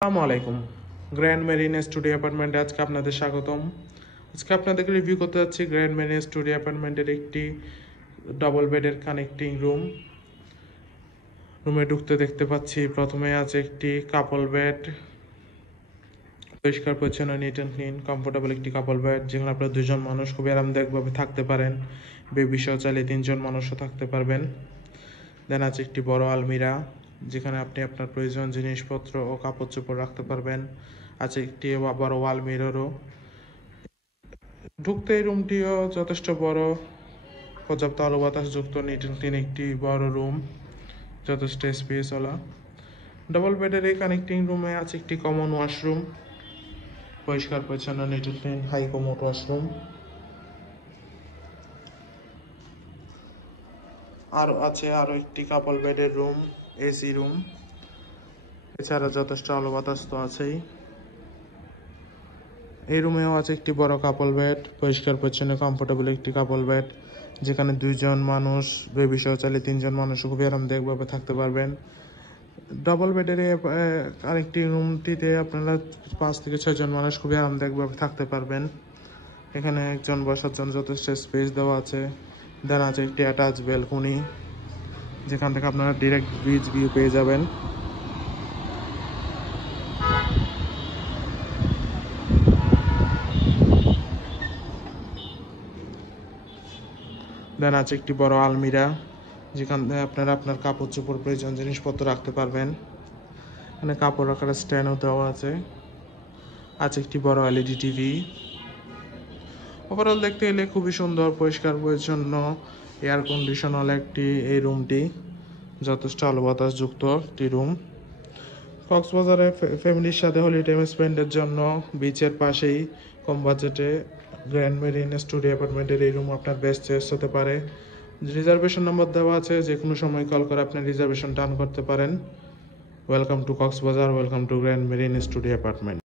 আসসালামু আলাইকুম। Grand marine studio অ্যাপার্টমেন্টে আজকে আপনাদের স্বাগতম। আজকে আপনাদেরকে রিভিউ করতে যাচ্ছি গ্র্যান্ড মেরিন স্টুডিও অ্যাপার্টমেন্টের একটি ডবল বেডের কানেক্টিং রুম। রুমে ঢুকতে দেখতে পাচ্ছি প্রথমে আছে একটি কাপল বেড, পরিষ্কার পরিচ্ছন্ন, নিট অ্যান্ড ক্লিন, কমফোর্টেবল একটি কাপল বেড, যেখানে আপনার দুজন মানুষ খুবই আরামদায়কভাবে থাকতে পারেন। বেবি সহ চাইলে 3জন মানুষও থাকতে পারবেন। দেন আছে একটি বড় আলমিরা, যেখানে আপনি আপনার প্রয়োজন জিনিসপত্র ও কাপড় চোপড় রাখতে পারবেন। আছে একটি বড় ওয়াল মিররও। ঢুকতে এই রুমটিও যথেষ্ট বড়, পর্যাপ্ত আলো বাতাস যুক্ত, নিট অ্যান্ড ক্লিন একটি বড় রুম, যথেষ্ট স্পেসওয়ালা। ডবল বেডের এই কানেক্টিং রুমে আছে একটি কমন ওয়াশরুম, পরিষ্কার পরিচ্ছন্ন, neat and clean, high commode washroom. আরও একটি কাপল বেডের রুম, এসি রুম। এছাড়া যথেষ্ট আলো বাতাস তো আছেই। এই রুমেও আছে একটি বড় কাপল বেড, পরিষ্কার পরিচ্ছন্ন, কমফোর্টেবল একটি কাপল বেড, যেখানে 2জন মানুষ, বেবি সহ চাইলে 3জন মানুষ খুবই আরামদায়কভাবে থাকতে পারবেন। ডবল বেডের আরেকটি রুমটিতে আপনারা 5 থেকে 6জন মানুষ খুবই আরামদায়কভাবে থাকতে পারবেন। এখানে একজন বসার জন্য যথেষ্ট স্পেস দেওয়া আছে। দেন আছে একটি অ্যাটাচ ব্যালকনি, যেখান থেকে আপনারা ডিরেক্ট বিচ ভিউ পেয়ে যাবেন। দেন আছে একটি বড় আলমিরা, যেখানে আপনারা আপনার কাপড় চোপড় প্রয়োজন জিনিসপত্র রাখতে পারবেন। এখানে কাপড় রাখার স্ট্যান্ডও দেওয়া আছে। আছে একটি বড় এলইডি টিভি। ওভারঅল দেখতে গেলে খুবই সুন্দর, পরিষ্কার পরিচ্ছন্ন, এয়ার কন্ডিশনাল একটি এই রুমটি, যথেষ্ট আলো বাতাস যুক্ত একটি রুম। কক্সবাজারে ফ্যামিলির সাথে হলি টাইম স্পেন্ডের জন্য বিচের পাশেই কম বাজেটে গ্র্যান্ড মেরিন স্টুডিও অ্যাপার্টমেন্টের এই রুম আপনার বেস্ট চয়েস হতে পারে। রিজার্ভেশন নাম্বার দেওয়া আছে, যে কোনো সময় কল করে আপনি রিজার্ভেশন ডান করতে পারেন। Welcome to Cox's Bazar, welcome to grand marine studio apartment.